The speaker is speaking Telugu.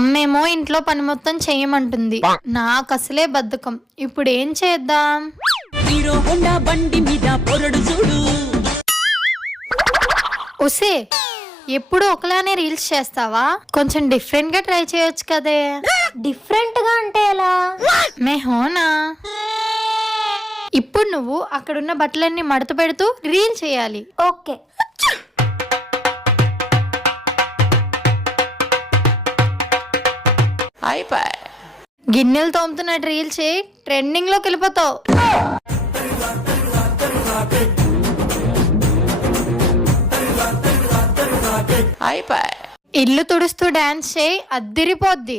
అమ్మేమో ఇంట్లో పని మొత్తం చెయ్యమంటుంది. నాకు అసలే బద్ధకం. ఇప్పుడు ఏం చేద్దాం? హీరో హోండా బండి మీద పొరడు చూడు. ఉసే, ఎప్పుడు ఒకలానే రీల్స్ చేస్తావా? కొంచెం డిఫరెంట్ గా ట్రై చేయొచ్చు కదే. డిఫరెంట్ గా అంటే ఎలా? మే హోనా. ఇప్పుడు నువ్వు అక్కడున్న బట్టలన్నీ మడత పెడుతూ రీల్ చేయాలి. ఓకే. గిన్నెలు తోముతున్నట్టు రీల్ చేయి, ట్రెండింగ్ లోకి వెళ్ళిపోతావు. ఇల్లు తుడుస్తూ డాన్స్ చేయి, అద్దిరిపోద్ది.